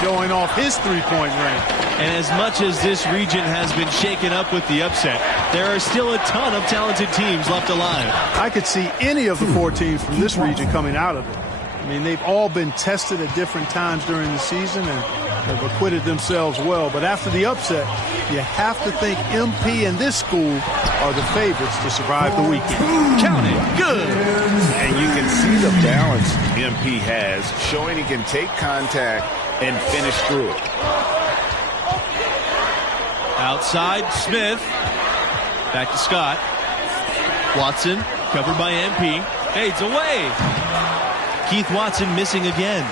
showing off his three-point range. And as much as this region has been shaken up with the upset, there are still a ton of talented teams left alive. I could see any of the 4 teams from this region coming out of it. I mean, they've all been tested at different times during the season and have acquitted themselves well. But after the upset, you have to think MP and this school are the favorites to survive the weekend. Count it. Good. And you can see the balance MP has, showing he can take contact and finish through it. Outside, Smith. Back to Scott. Watson, covered by MP. Fades away. Keith Watson missing again.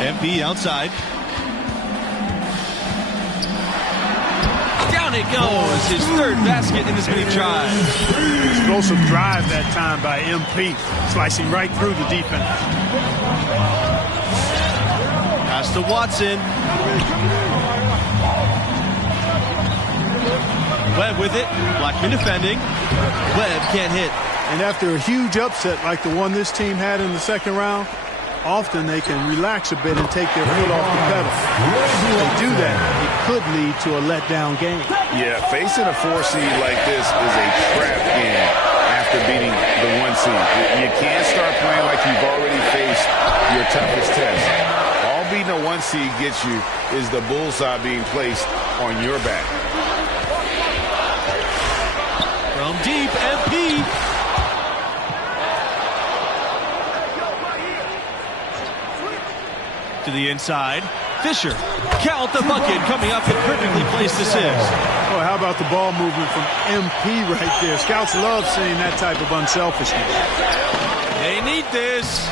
MP outside. Down it goes. His third basket in as many tries. Explosive drive that time by MP, slicing right through the defense. Pass to Watson. Webb with it. Blackman defending. Webb can't hit. And after a huge upset like the one this team had in the second round, often they can relax a bit and take their foot off the pedal. If they do that, it could lead to a letdown game. Yeah, facing a 4 seed like this is a trap game after beating the 1 seed. You can't start playing like you've already faced your toughest test. All beating a 1 seed gets you is the bullseye being placed on your back. From deep, MP. To the inside. Fisher. Count the bucket coming up and perfectly placed assist. Boy, how about the ball movement from MP right there? Scouts love seeing that type of unselfishness. They need this.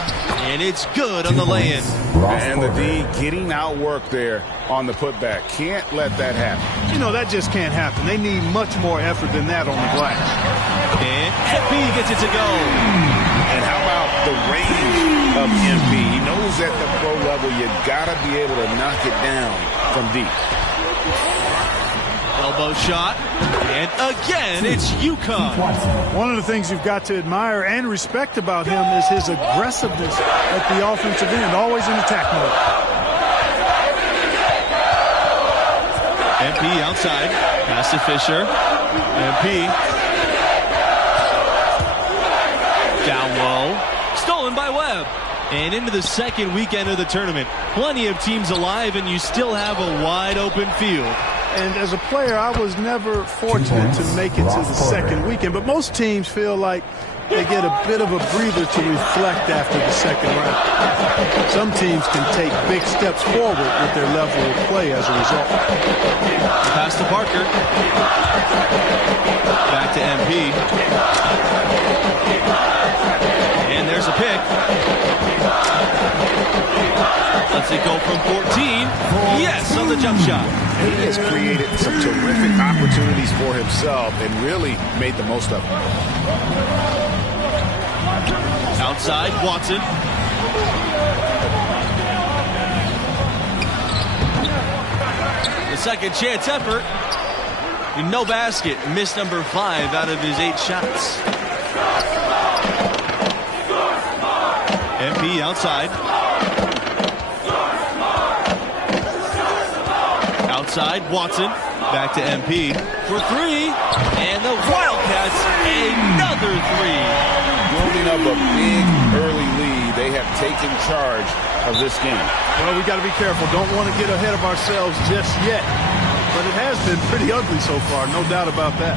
And it's good on the lay-in. And the D getting outworked there on the putback. Can't let that happen. You know, that just can't happen. They need much more effort than that on the glass. And MP gets it to go. And how about the range of MP? He knows at the pro level you gotta be able to knock it down from deep. Elbow shot. And again, it's UConn. One of the things you've got to admire and respect about him is his aggressiveness at the offensive end, always in attack mode. MP outside. Pass to Fisher. MP. Down low. Stolen by Webb. And into the second weekend of the tournament. Plenty of teams alive, and you still have a wide open field. And as a player, I was never fortunate to make it to the second weekend. But most teams feel like they get a bit of a breather to reflect after the second round. Some teams can take big steps forward with their level of play as a result. Pass to Parker. Back to MP. And there's a pick. Lets it go from 14. Yes, on the jump shot. He has created some terrific opportunities for himself and really made the most of them. Outside, Watson. The second chance effort. No basket. Missed number 5 out of his 8 shots. MP outside. Outside, Watson. Back to MP for 3. And the Wildcats, another 3. Building up a big early lead. They have taken charge of this game. Well, we got to be careful. Don't want to get ahead of ourselves just yet. But it has been pretty ugly so far, no doubt about that.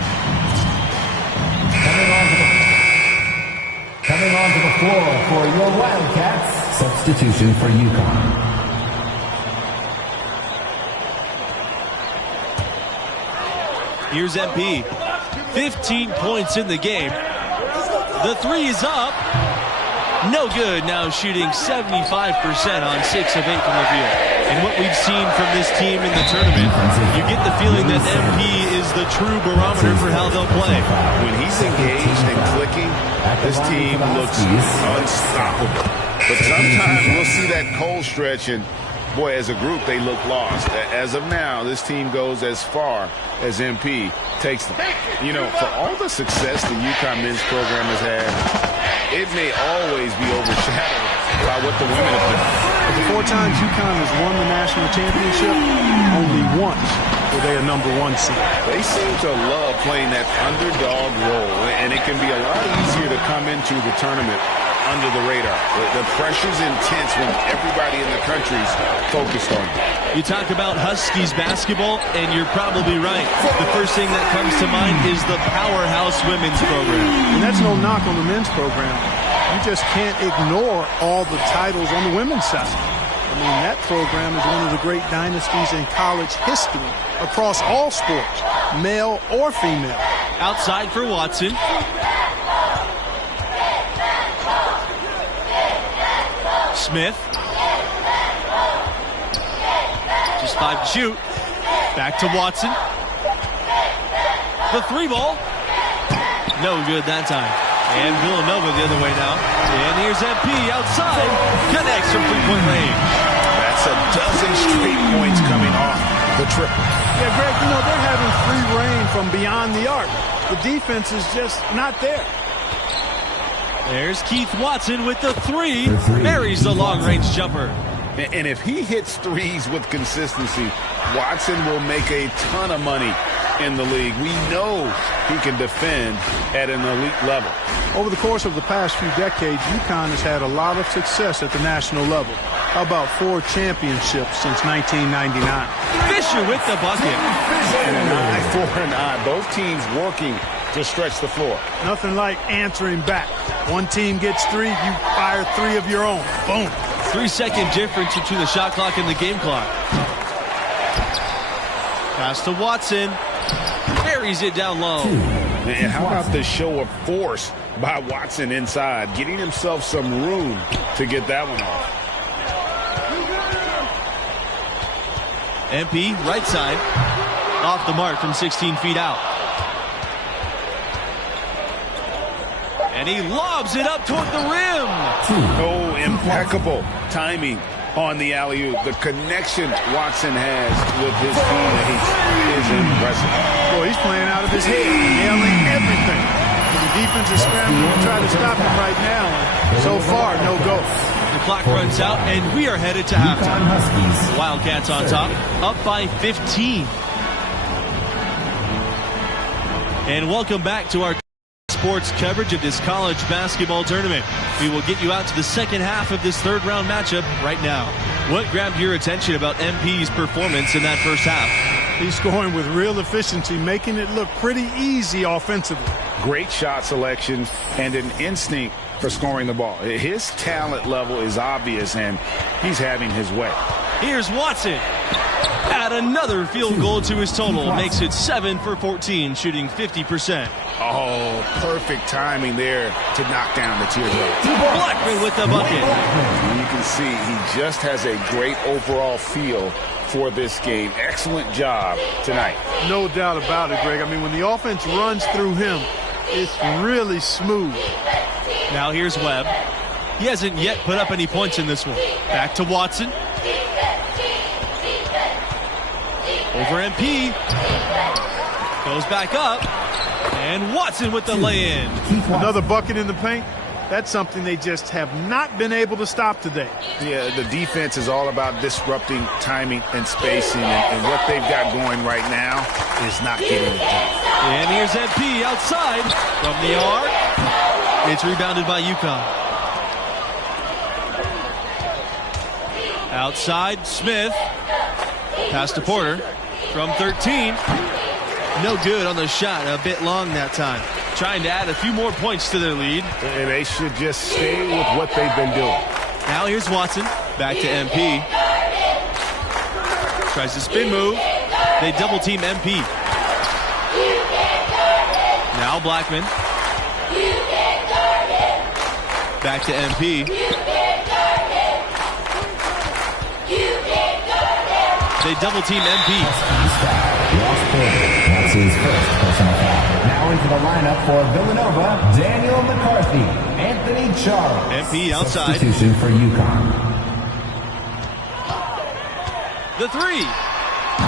Coming onto the floor for your Wildcats, substitution for UConn. Here's MP. 15 points in the game. The 3 is up. No good. Now shooting 75% on 6 of 8 from the field. And what we've seen from this team in the tournament, you get the feeling that MP is the true barometer for how they'll play. When he's engaged and clicking, this team looks unstoppable. But sometimes we'll see that cold stretch, and boy, as a group, they look lost. As of now, this team goes as far as MP takes them. You know, for all the success the UConn men's program has had, it may always be overshadowed by what the women have done. The 4 times UConn has won the national championship, only once were they a #1 seed. They seem to love playing that underdog role, and it can be a lot easier to come into the tournament under the radar. The pressure's intense when everybody in the country's focused on it. You talk about Huskies basketball, and you're probably right. The first thing that comes to mind is the powerhouse women's program. And that's no knock on the men's program. You just can't ignore all the titles on the women's side. I mean, that program is one of the great dynasties in college history across all sports, male or female. Outside for Watson. Smith. Just 5 to shoot. Back to Watson. The 3 ball. No good that time. And Villanova the other way now. And here's MP outside. Connects from 3-point range. That's a dozen straight points coming off the triple. Yeah, Greg, you know, they're having free reign from beyond the arc. The defense is just not there. There's Keith Watson with the 3. Marries the long-range jumper. And if he hits threes with consistency, Watson will make a ton of money in the league. We know he can defend at an elite level. Over the course of the past few decades, UConn has had a lot of success at the national level. How about 4 championships since 1999? Fisher with the bucket. And an eye for an eye. Both teams working to stretch the floor. Nothing like answering back. One team gets 3, you fire 3 of your own. Boom. 3-second difference between the shot clock and the game clock. Pass to Watson. Buries it down low. And how about the show of force by Watson inside, getting himself some room to get that one off. MP, right side. Off the mark from 16 feet out. And he lobs it up toward the rim. Oh, impeccable timing on the alley-oop. The connection Watson has with his teammates is impressive. Boy, he's playing out of his head, nailing everything. The defense is scrambling to try to stop him right now. So far, no go. The clock runs out, and we are headed to halftime. Wildcats on top, up by 15. And welcome back to our sports coverage of this college basketball tournament. We will get you out to the second half of this third-round matchup right now. What grabbed your attention about MP's performance in that first half? He's scoring with real efficiency, making it look pretty easy offensively. Great shot selection and an instinct for scoring the ball. His talent level is obvious, and he's having his way. Here's Watson. Add another field goal to his total. Makes it 7 for 14, shooting 50%. Oh, perfect timing there to knock down the teardrop. Blackman with the bucket. You can see he just has a great overall feel for this game. Excellent job tonight. No doubt about it, Greg. I mean, when the offense runs through him, it's really smooth. Now here's Webb. He hasn't yet put up any points in this one. Back to Watson. Over MP. Goes back up. And Watson with the lay-in. Another bucket in the paint. That's something they just have not been able to stop today. Yeah, the defense is all about disrupting timing and spacing, and what they've got going right now is not getting it done. And here's MP outside from the arc. It's rebounded by UConn. Outside, Smith. Pass to Porter from 13. No good on the shot. A bit long that time. Trying to add a few more points to their lead. And they should just stay with what they've been doing. Now here's Watson. Back to MP. Tries to spin move. They double team MP. Now Blackman. Back to MP. They double team MP. That's his first personal foul. Now into the lineup for Villanova, Daniel McCarthy, Anthony Charles. MP outside. Substitution for UConn. The 3.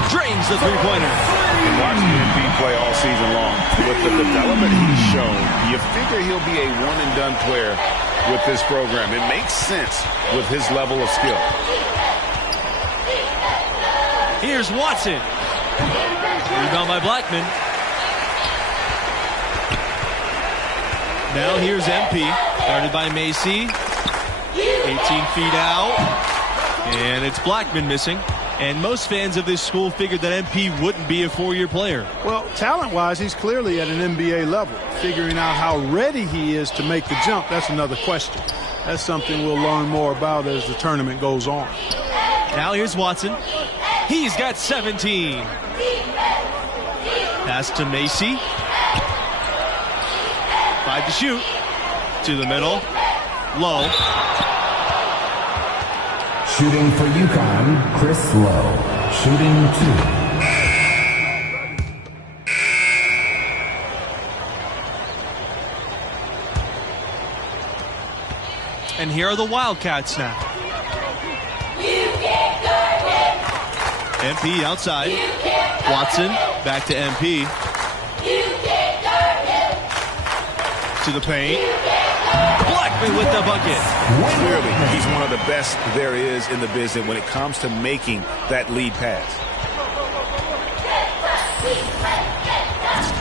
Drains the three-pointer. Been watching MP play all season long. With the development he's shown, you figure he'll be a one-and-done player with this program. It makes sense with his level of skill. Here's Watson. Rebound by Blackman. Now here's MP. Guarded by Macy. 18 feet out. And it's Blackman missing. And most fans of this school figured that MP wouldn't be a four-year player. Well, talent-wise, he's clearly at an NBA level. Figuring out how ready he is to make the jump, that's another question. That's something we'll learn more about as the tournament goes on. Now here's Watson. He's got 17. Pass to Macy. 5 to shoot. To the middle. Low. Shooting for UConn, Chris Lowe. Shooting 2. And here are the Wildcats now. MP outside. Watson back to MP. To the paint. Blackman with the bucket. Clearly, he's one of the best there is in the business when it comes to making that lead pass.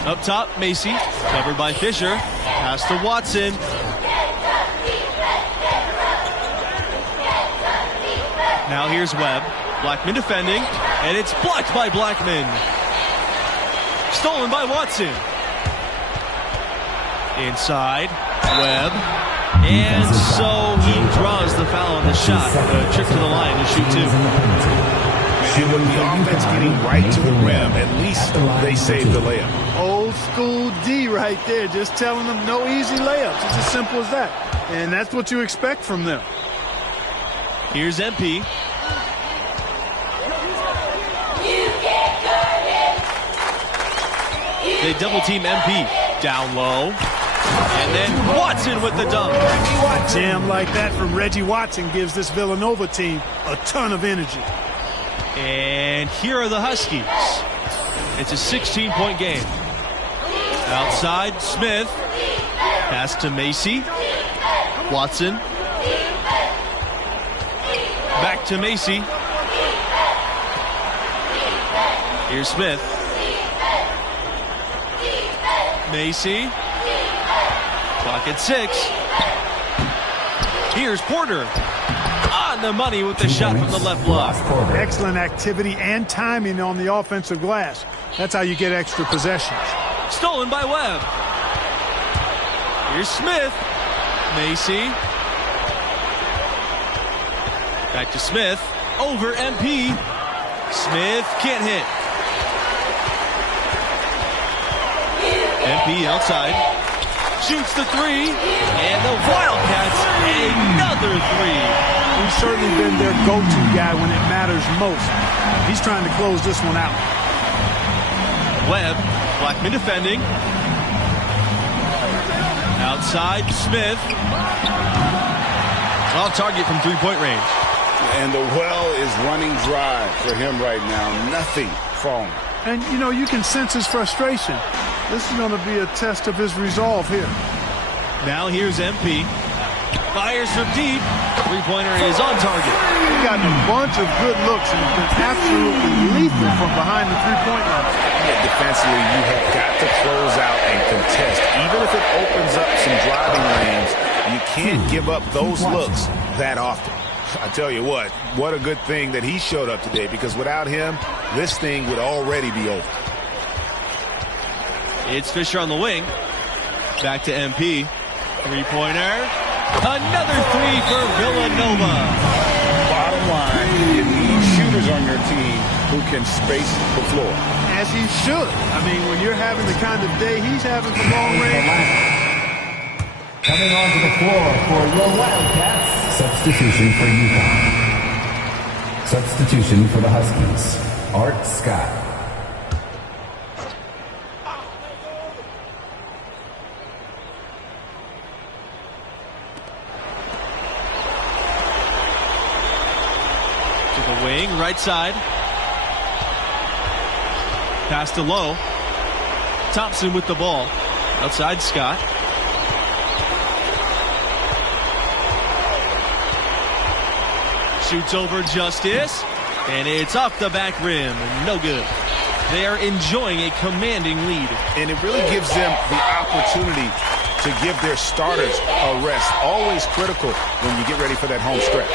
Up top, Macy. Covered by Fisher. Pass to Watson. Now here's Webb. Blackman defending. And it's blocked by Blackman. Stolen by Watson. Inside. Webb. And so he draws the foul on the shot. A trip to the line to shoot 2. And with the offense getting right to the rim, at least they saved the layup. Old school D right there, just telling them no easy layups. It's as simple as that. And that's what you expect from them. Here's MP. They double team MP. Down low. And then Watson with the dunk. A jam like that from Reggie Watson gives this Villanova team a ton of energy. And here are the Huskies. It's a 16-point game. Outside, Smith. Pass to Macy. Watson. Back to Macy. Here's Smith. Macy. Clock at 6. Here's Porter. On the money with the shot from the left block. Excellent activity and timing on the offensive glass. That's how you get extra possessions. Stolen by Webb. Here's Smith. Macy. Back to Smith. Over MP. Smith can't hit. MP outside. Shoots the 3. And the Wildcats another 3. He's certainly been their go-to guy when it matters most. He's trying to close this one out. Webb. Blackman defending. Outside, Smith. Off target from three-point range. And the well is running dry for him right now. Nothing falling. And, you know, you can sense his frustration. This is going to be a test of his resolve here. Now here's MP. Fires from deep. Three-pointer is on target. He's gotten a bunch of good looks and has been absolutely lethal from behind the three-point line. Yeah, defensively, you have got to close out and contest. Even if it opens up some driving lanes, you can't give up those looks that often. I tell you what a good thing that he showed up today, because without him, this thing would already be over. It's Fisher on the wing. Back to MP. Three-pointer. Another 3 for Villanova. Bottom line, you need shooters on your team who can space the floor. As he should. I mean, when you're having the kind of day he's having from long range. Coming onto the floor for your Wildcats. Substitution for UConn. Substitution for the Huskies. Art Scott. To the wing, right side. Pass to Lowe. Thompson with the ball. Outside, Scott. Shoots over Justice, and it's off the back rim. No good. They are enjoying a commanding lead. And it really gives them the opportunity to give their starters a rest. Always critical when you get ready for that home stretch.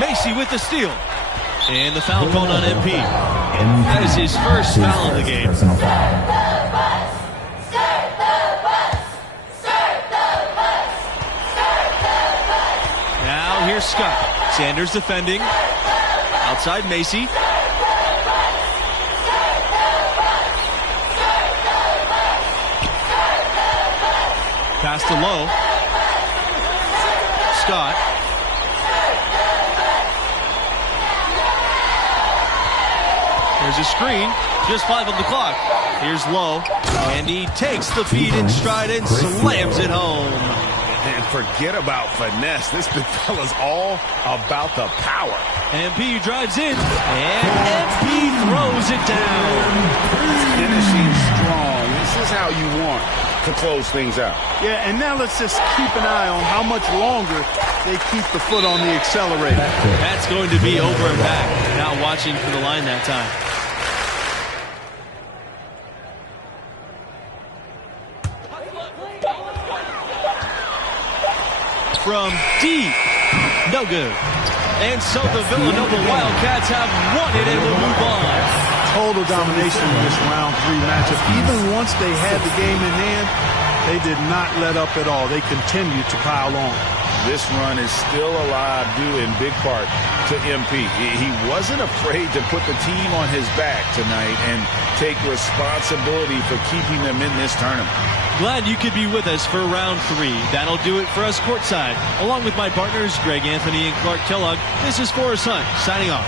Macy with the steal. And the foul called on MP. That is his first foul of the game. Personal foul. Now here's Scott. Sanders defending. Outside Macy. Pass to Lowe. Scott. There's a screen. Just 5 on the clock. Here's Lowe. And he takes the feed in stride and slams it home. And forget about finesse. This big fella's all about the power. MP drives in. And MP throws it down. Finishing strong. This is how you want to close things out. Yeah, and now let's just keep an eye on how much longer they keep the foot on the accelerator. That's going to be over and back. Not watching for the line that time. From deep. No good. And so the Villanova Wildcats have won it and will move on. Total domination in this round 3 matchup. Even once they had the game in hand, they did not let up at all. They continued to pile on. This run is still alive due in big part to MP. He wasn't afraid to put the team on his back tonight and take responsibility for keeping them in this tournament. Glad you could be with us for round 3. That'll do it for us courtside. Along with my partners, Greg Anthony and Clark Kellogg, this is Forrest Hunt signing off.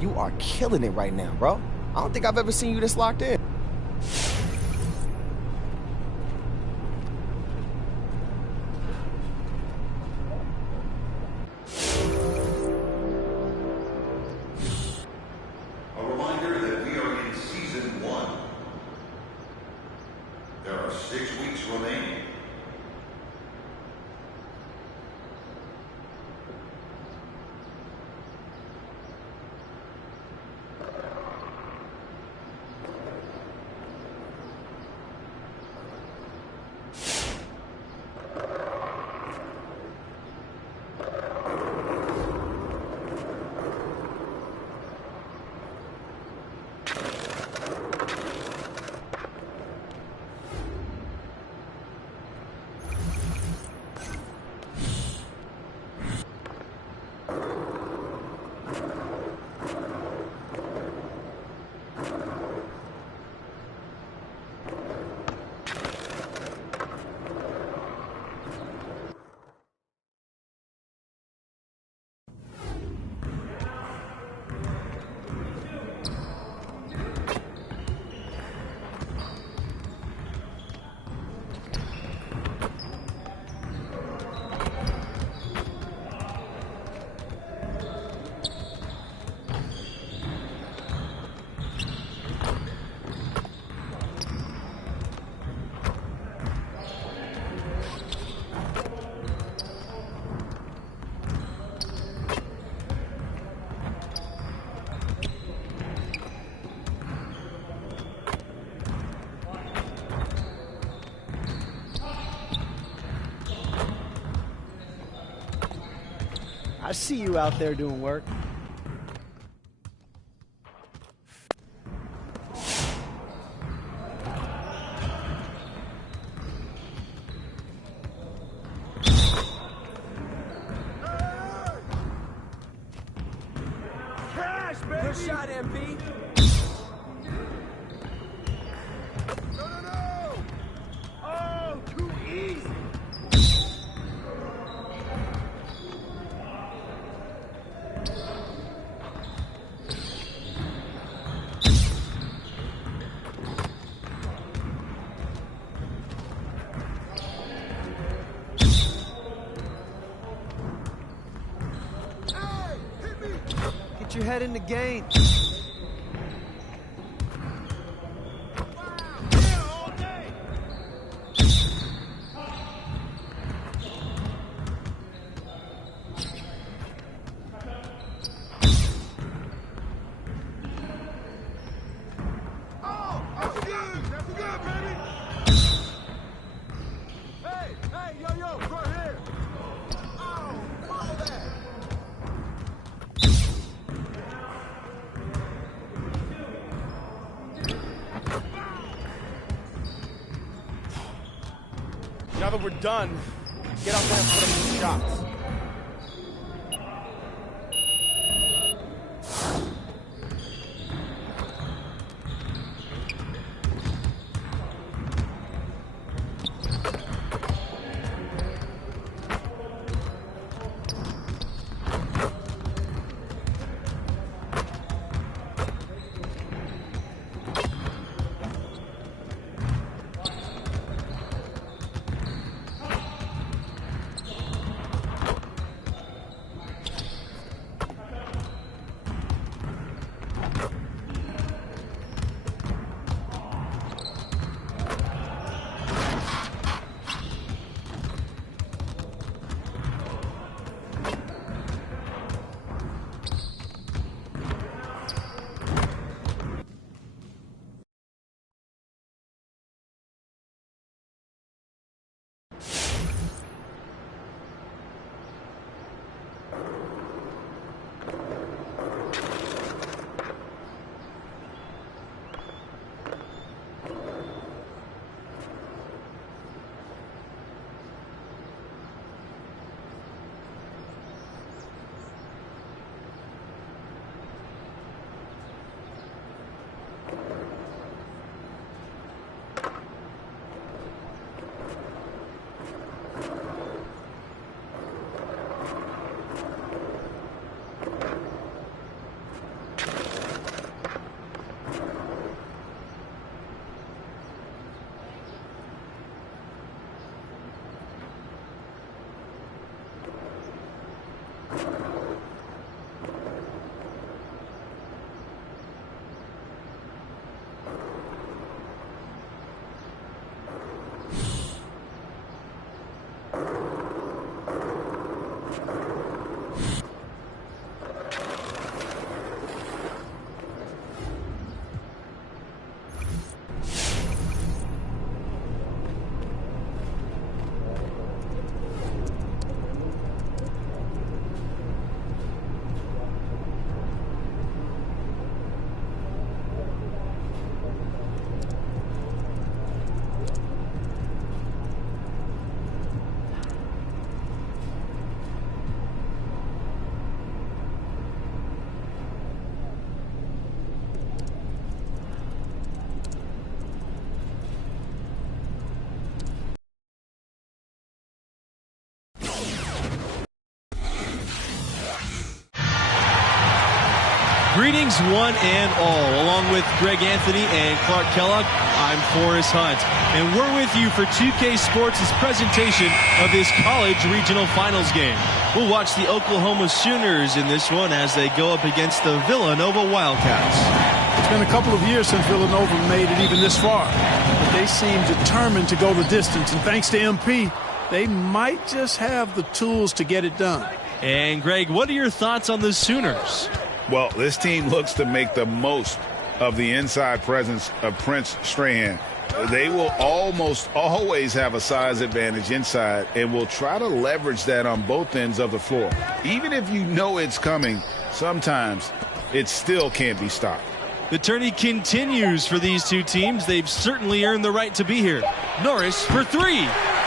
You are killing it right now, bro. I don't think I've ever seen you this locked in. A reminder that we are in season 1. There are 6 weeks remaining. see you out there doing work. Good shot, MP. No. Oh, too easy. Get your head in the game. Now that we're done, get out there and put up some shots. Greetings one and all. Along with Greg Anthony and Clark Kellogg, I'm Forrest Hunt. And we're with you for 2K Sports' presentation of this college regional finals game. We'll watch the Oklahoma Sooners in this one as they go up against the Villanova Wildcats. It's been a couple of years since Villanova made it even this far, but they seem determined to go the distance. And thanks to MP, they might just have the tools to get it done. And Greg, what are your thoughts on the Sooners? Well, this team looks to make the most of the inside presence of Prince Strahan. They will almost always have a size advantage inside and will try to leverage that on both ends of the floor. Even if you know it's coming, sometimes it still can't be stopped. The tourney continues for these two teams. They've certainly earned the right to be here. Norris for three.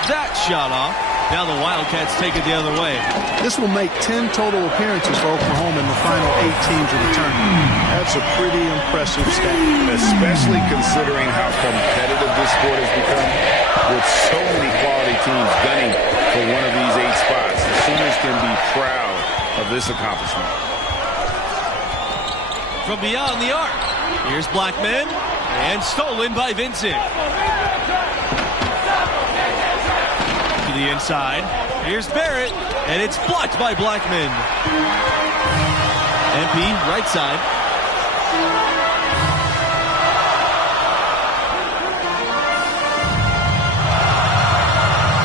That shot off. Now the Wildcats take it the other way. This will make 10 total appearances for Oklahoma in the final 8 teams of the tournament. That's a pretty impressive stat. Especially considering how competitive this sport has become, with so many quality teams gunning for one of these 8 spots. The Sooners can be proud of this accomplishment. From beyond the arc, here's Blackman, and stolen by Vincent. To the inside, here's Barrett, and it's blocked by Blackman. MP, right side.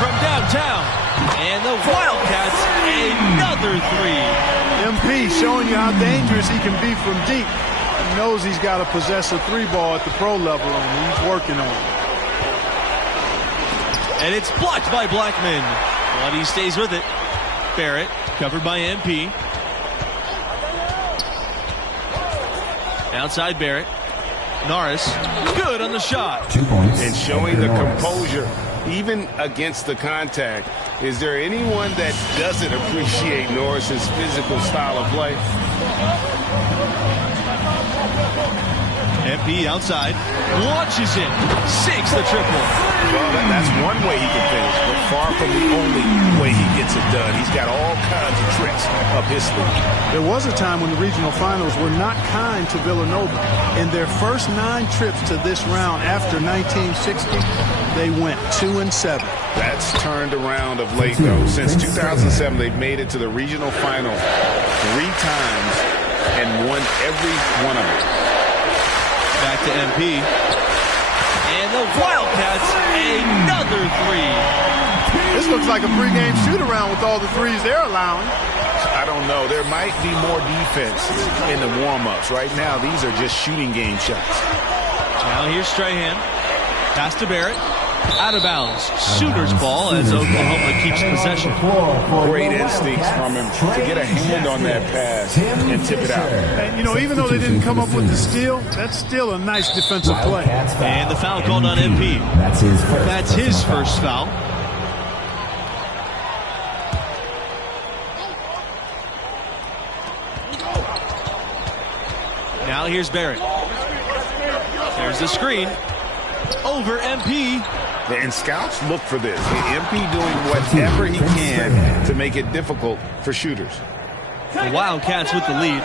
From downtown, and the Wildcats, another three. MP showing you how dangerous he can be from deep. He knows he's got to possess a 3-ball at the pro level, and he's working on it. And it's blocked by Blackman. But he stays with it. Barrett, covered by MP. Outside Barrett. Norris, good on the shot. 2 points. And showing the composure, even against the contact. Is there anyone that doesn't appreciate Norris's physical style of play? MP outside, launches it, sinks the triple. Well, that's one way he can finish, but far from the only way he gets it done. He's got all kinds of tricks up his sleeve. There was a time when the regional finals were not kind to Villanova. In their first 9 trips to this round after 1960, they went 2-7. That's turned around of late, though. Since 2007, they've made it to the regional final 3 times and won every one of them. Back to MP. And the Wildcats, another three. This looks like a pregame shoot-around with all the threes they're allowing. I don't know. There might be more defense in the warm-ups. Right now, these are just shooting game shots. Now here's Strahan. Pass to Barrett. Out of bounds. Sooners ball as Oklahoma keeps possession. Great instincts from him to get a hand on that pass and tip it out. And, you know, even though they didn't come up with the steal, that's still a nice defensive play. And the foul called on MP. That's his first foul. Now here's Barrett. There's the screen. Over MP. And scouts look for this. MP doing whatever he can to make it difficult for shooters. The Wildcats with the lead.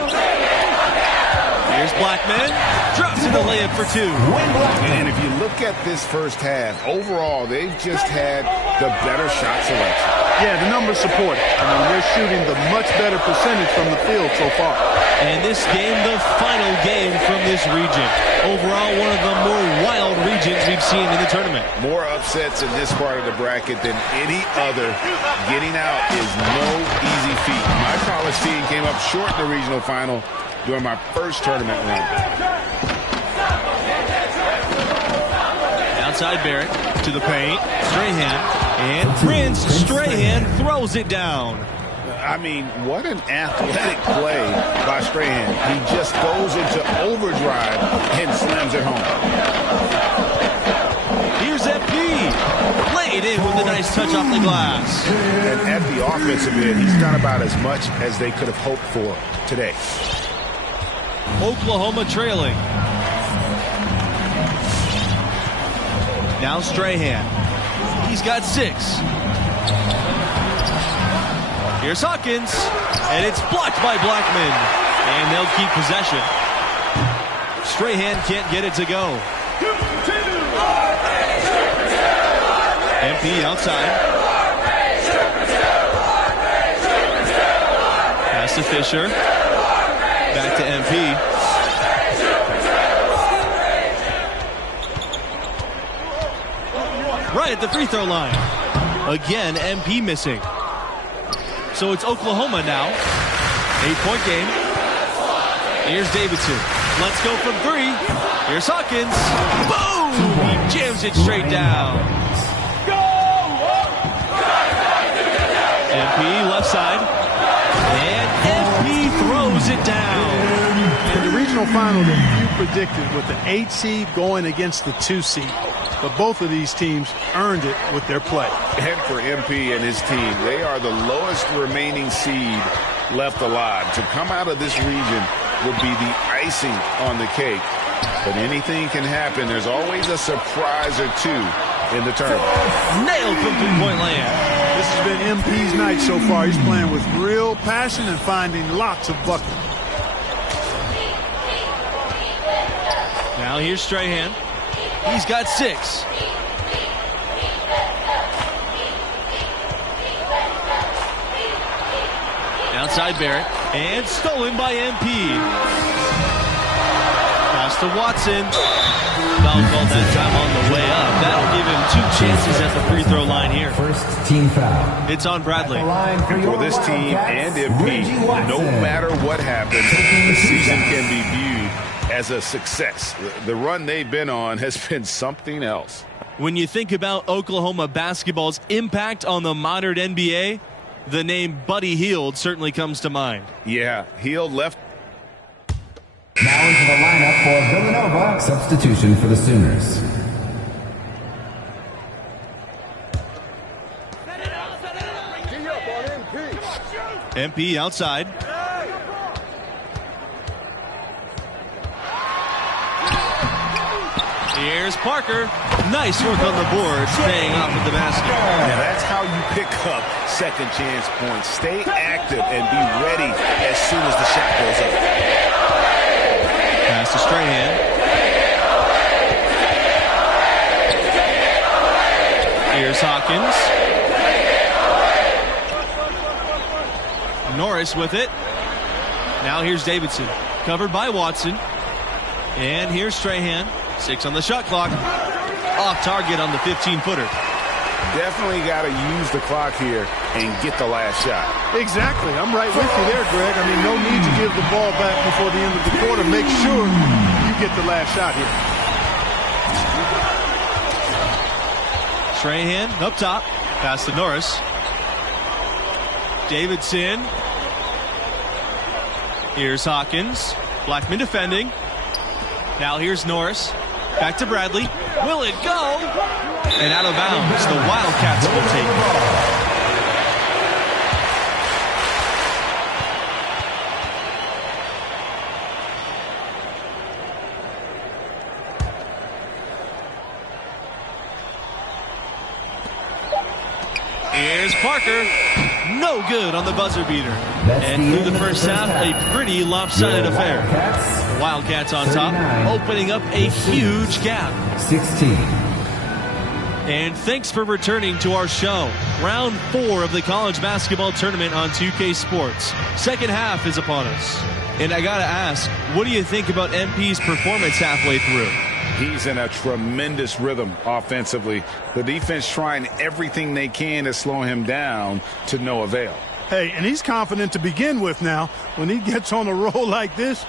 Here's Blackman. Drops in the layup for 2. And if you look at this first half, overall, they've just had the better shot selection. Yeah, the numbers support it. I mean, they're shooting the much better percentage from the field so far. And this game, the final game from this region. Overall, one of the more wild regions we've seen in the tournament. More upsets in this part of the bracket than any other. Getting out is no easy feat. My college team came up short in the regional final during my first tournament run. Outside Barrett to the paint. Strahan. And Prince Strahan throws it down. I mean, what an athletic play by Strahan. He just goes into overdrive and slams it home. Here's MP. Laid in with a nice touch off the glass. And at the offensive end, he's done about as much as they could have hoped for today. Oklahoma trailing. Now Strahan. He's got 6. Here's Hawkins, and it's blocked by Blackman, and they'll keep possession. Strahan can't get it to go. MP outside. Pass to Fisher. Back to MP. Right at the free throw line. Again, MP missing. So it's Oklahoma now. 8-point game. Here's Davidson. Let's go from 3. Here's Hawkins. Boom! He jams it straight down. MP left side. And MP throws it down. And the regional final that you predicted with the 8 seed going against the 2 seed. But both of these teams earned it with their play. And for MP and his team, they are the lowest remaining seed left alive. To come out of this region would be the icing on the cake. But anything can happen. There's always a surprise or two in the tournament. Nailed from three-point land. This has been MP's night so far. He's playing with real passion and finding lots of buckets. Now here's Strahan. He's got 6. Outside Barrett. And stolen by MP. Pass to Watson. Foul called that time on the way up. That'll give him 2 chances at the free throw line here. First team foul. It's on Bradley. And for this team and MP, no matter what happens, the season can be viewed as a success. The run they've been on has been something else. When you think about Oklahoma basketball's impact on the modern NBA, the name Buddy Hield certainly comes to mind. Yeah, Hield left. Now into the lineup for Villanova. Substitution for the Sooners. MP outside. Here's Parker. Nice work on the boards, paying off with the basket. Now that's how you pick up second chance points. Stay active and be ready as soon as the shot goes up. Pass to Strahan. Here's Hawkins. Norris with it. Now here's Davidson. Covered by Watson. And here's Strahan. 6 on the shot clock. Off target on the 15-footer. Definitely got to use the clock here and get the last shot. Exactly. I'm right with you there, Greg. I mean, no need to give the ball back before the end of the quarter. Make sure you get the last shot here. Strahan up top. Pass to Norris. Davidson. Here's Hawkins. Blackman defending. Now here's Norris. Back to Bradley. Will it go? And out of bounds. The Wildcats will take it. Here's Parker. No good on the buzzer beater. And through the first half, a pretty lopsided affair. Wildcats on top, opening up a huge gap. 16. And thanks for returning to our show. Round 4 of the college basketball tournament on 2K Sports. Second half is upon us. And I gotta ask, what do you think about MP's performance halfway through? He's in a tremendous rhythm offensively. The defense trying everything they can to slow him down to no avail. Hey, and he's confident to begin with now. When he gets on a roll like this,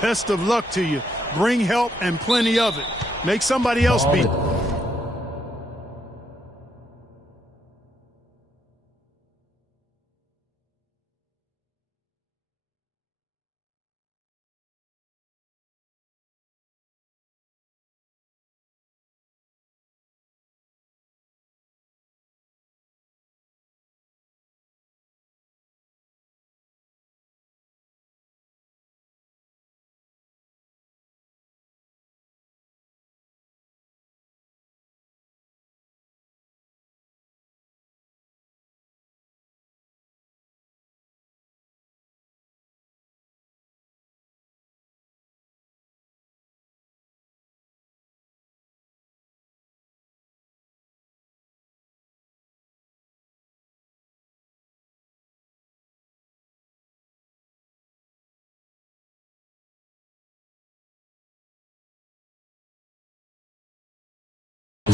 best of luck to you. Bring help and plenty of it. Make somebody else beat.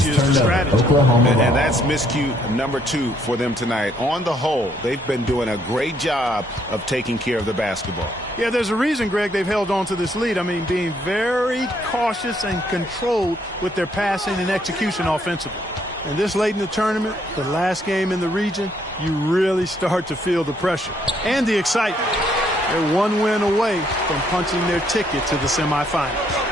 is the strategy. And that's miscue number 2 for them tonight. On the whole, they've been doing a great job of taking care of the basketball. Yeah, there's a reason, Greg, they've held on to this lead. I mean, being very cautious and controlled with their passing and execution offensively. And this late in the tournament, the last game in the region, you really start to feel the pressure and the excitement. They're one win away from punching their ticket to the semifinals.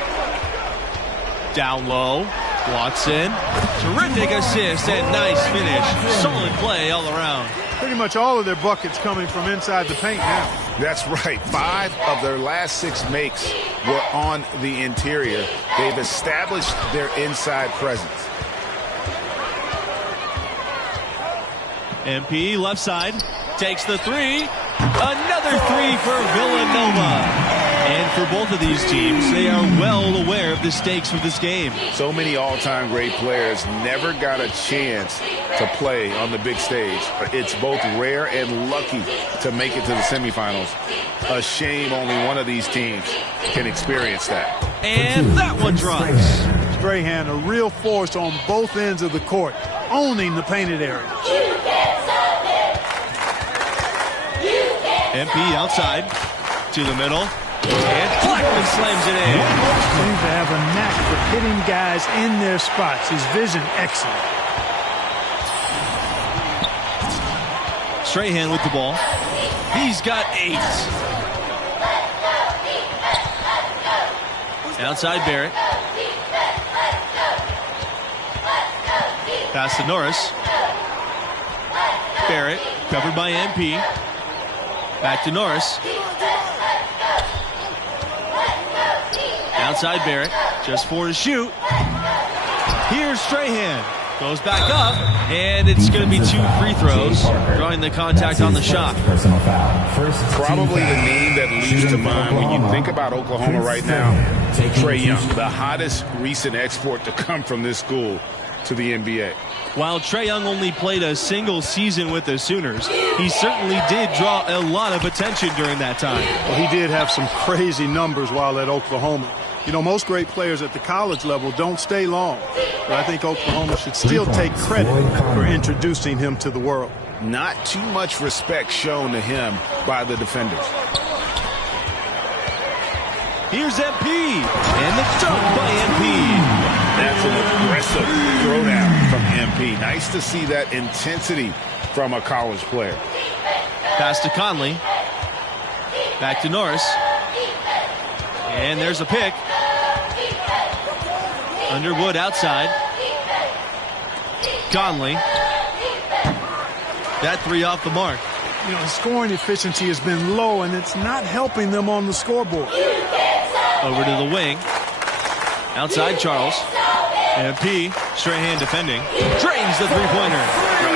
Down low, Watson, terrific assist and nice finish. Solid play all around. Pretty much all of their buckets coming from inside the paint now. That's right. 5 of their last 6 makes were on the interior. They've established their inside presence. MP left side takes the 3. Another 3 for Villanova. And for both of these teams, they are well aware of the stakes of this game. So many all-time great players never got a chance to play on the big stage. It's both rare and lucky to make it to the semifinals. A shame only one of these teams can experience that. And that one drops. Strahan, a real force on both ends of the court, owning the painted area. MP outside to the middle. And Blackman slams it in. Seems to have a knack for hitting guys in their spots. His vision excellent. Strahan with the ball. He's got 8. Outside Barrett. Pass to Norris. Barrett covered by MP. Back to Norris. Outside Barrett, just 4 to shoot. Here's Strahan. Goes back up, and it's going to be 2 free throws, drawing the contact on the shot. Probably the name that leads to mind when you think about Oklahoma right now, Trae Young, the hottest recent export to come from this school to the NBA. While Trae Young only played a single season with the Sooners, he certainly did draw a lot of attention during that time. Well, he did have some crazy numbers while at Oklahoma. You know, most great players at the college level don't stay long. But I think Oklahoma should still take credit for introducing him to the world. Not too much respect shown to him by the defenders. Here's MP, and the dunk by MP. That's an aggressive throwdown from MP. Nice to see that intensity from a college player. Pass to Conley. Back to Norris. And there's a pick. Underwood outside. Conley. That 3 off the mark. You know, the scoring efficiency has been low, and it's not helping them on the scoreboard. Over to the wing. Outside Charles. MP, Strahan defending. Drains the three-pointer.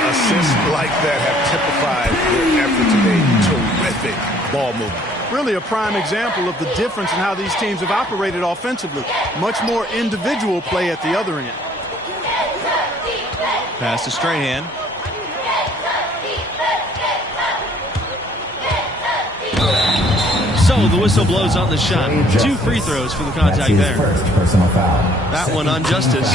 Assists like that have typified their effort today. Terrific ball movement. Really a prime example of the difference in how these teams have operated offensively. Much more individual play at the other end. Pass to Strahan. So the whistle blows on the shot. 2 free throws for the contact there. That one on Justice.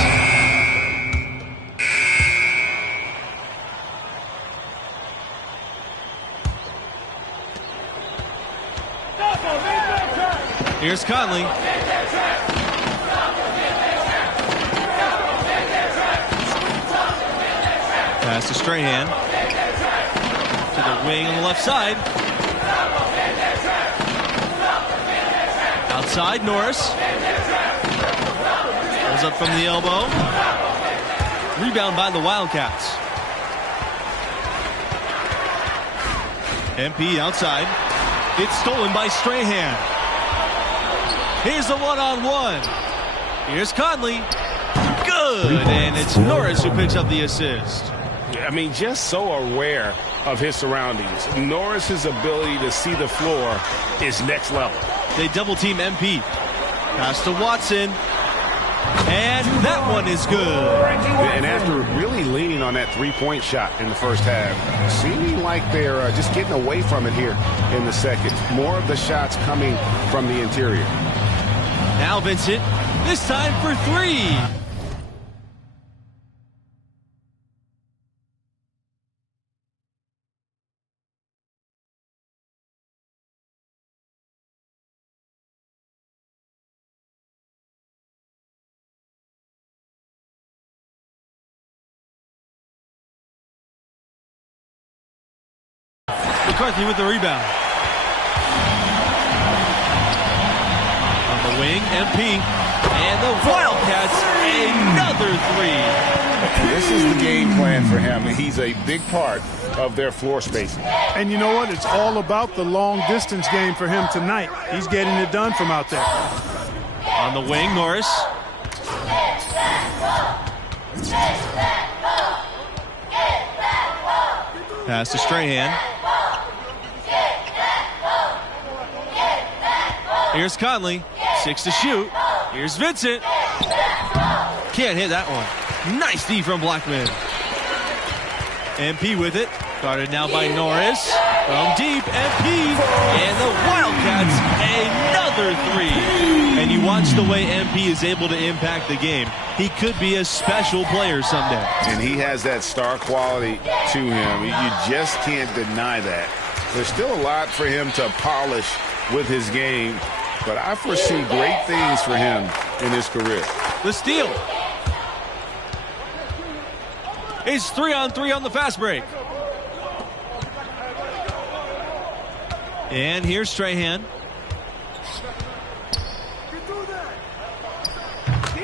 Here's Conley. Pass to Strahan. To the wing on the left side. Outside Norris. Goes up from the elbow. Rebound by the Wildcats. MP outside. It's stolen by Strahan. Here's the one-on-one. Here's Conley. Good. And it's Norris who picks up the assist. I mean, just so aware of his surroundings. Norris's ability to see the floor is next level. They double-team MP. Pass to Watson. And that one is good. And after really leaning on that three-point shot in the first half, seeming like they're just getting away from it here in the second. More of the shots coming from the interior. Now Vincent, this time for 3. McCarthy with the rebound. On the wing, MP. And the Wildcats, another three. And this is the game plan for him. He's a big part of their floor spacing. And you know what? It's all about the long distance game for him tonight. He's getting it done from out there. On the wing, Norris. Pass to Strahan. Here's Conley. 6 to shoot. Here's Vincent. Can't hit that one. Nice D from Blackman. MP with it. Guarded now by Norris. From deep, MP. And the Wildcats, another three. And you watch the way MP is able to impact the game. He could be a special player someday. And he has that star quality to him. You just can't deny that. There's still a lot for him to polish with his game, but I foresee great things for him in his career. The steal. It's 3-on-3 on the fast break. And here's Strahan.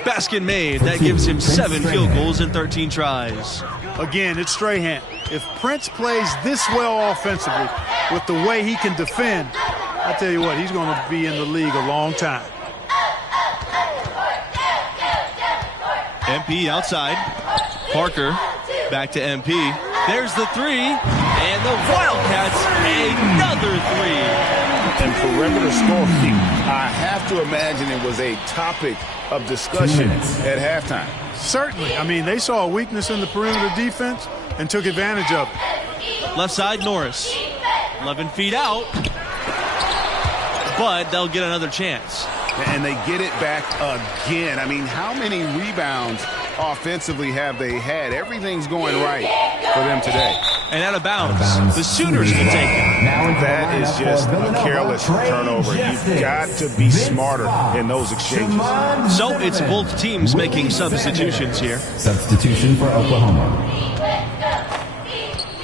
Basket made. That gives him 7 field goals and 13 tries. Again, it's Strahan. If Prince plays this well offensively with the way he can defend, I tell you what, he's going to be in the league a long time. MP outside. Parker back to MP. There's the three. And the Wildcats, another three. And perimeter scoring, I have to imagine it was a topic of discussion at halftime. Certainly. I mean, they saw a weakness in the perimeter defense and took advantage of it. Left side, Norris. 11 feet out. But they'll get another chance. And they get it back again. I mean, how many rebounds offensively have they had? Everything's going right for them today. And out of bounds. The Sooners will take it. That is just a careless turnover. You've got to be smarter in those exchanges. So it's both teams making substitutions here. Substitution for Oklahoma.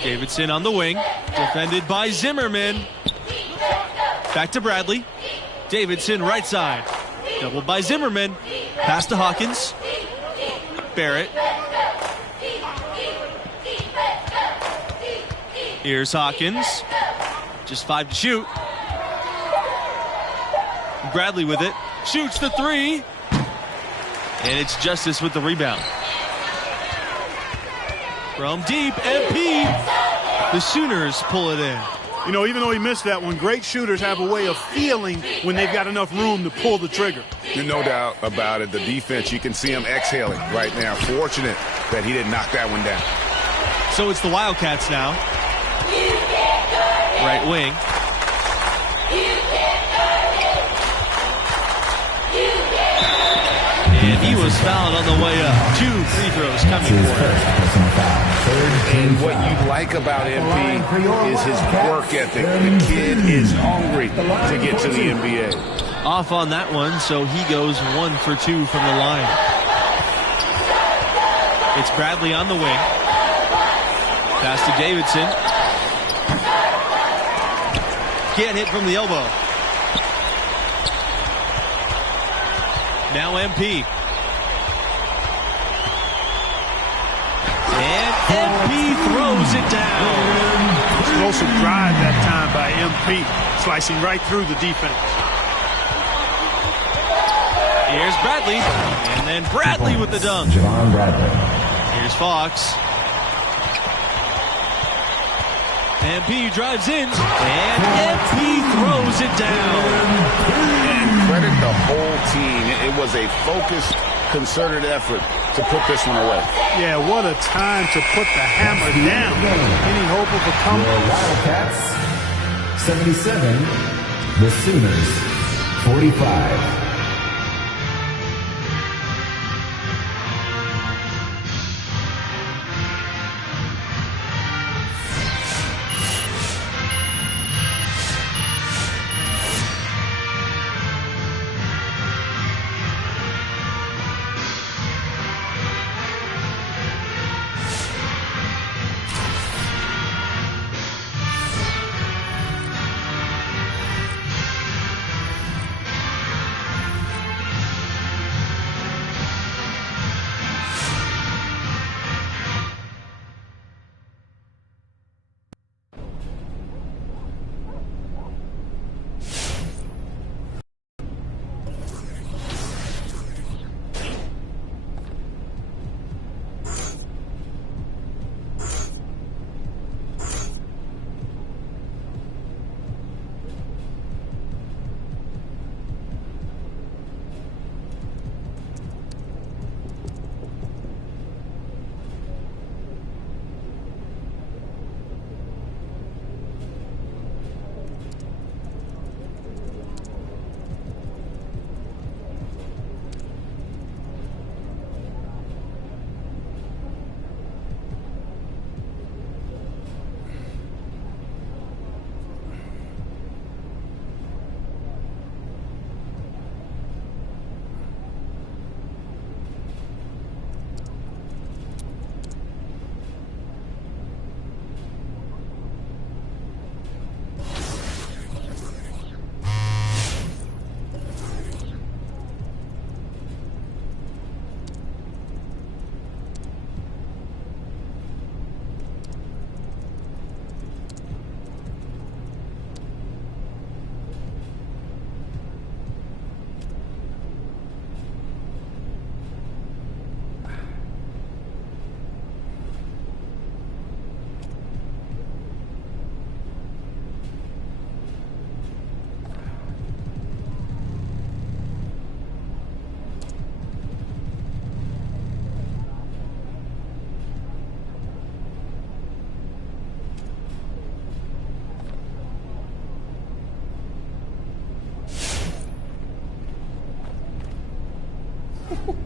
Davidson on the wing. Defended by Zimmerman. Back to Bradley. Davidson right side. Doubled by Zimmerman. Pass to Hawkins. Barrett. Here's Hawkins. Just 5 to shoot. Bradley with it. Shoots the three. And it's Justice with the rebound. From deep, MP. The Sooners pull it in. You know, even though he missed that one, great shooters have a way of feeling when they've got enough room to pull the trigger. No doubt about it. The defense, you can see him exhaling right now. Fortunate that he didn't knock that one down. So it's the Wildcats now. Right wing. And he was fouled on the way up. 2 free throws coming for him. And what you like about MP is his work ethic. The kid is hungry to get to the NBA. Off on that one, so he goes 1 for 2 from the line. It's Bradley on the wing. Pass to Davidson. Can't hit from the elbow. Now MP. And MP throws it down. Explosive drive that time by MP, slicing right through the defense. Here's Bradley. And then Bradley with the dunk. Javon Bradley. Here's Fox. MP drives in. And MP throws it down. And credit the whole team. It was a focused, concerted effort to put this one away. Yeah, what a time to put the hammer down. Any hope of a comeback? Wildcats, 77. The Sooners, 45.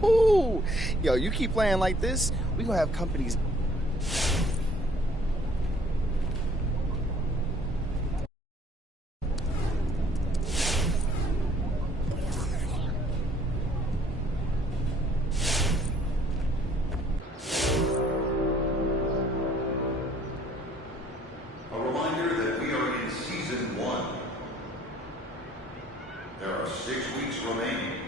Yo, you keep playing like this, we gonna have companies. A reminder that we are in season 1. There are 6 weeks remaining.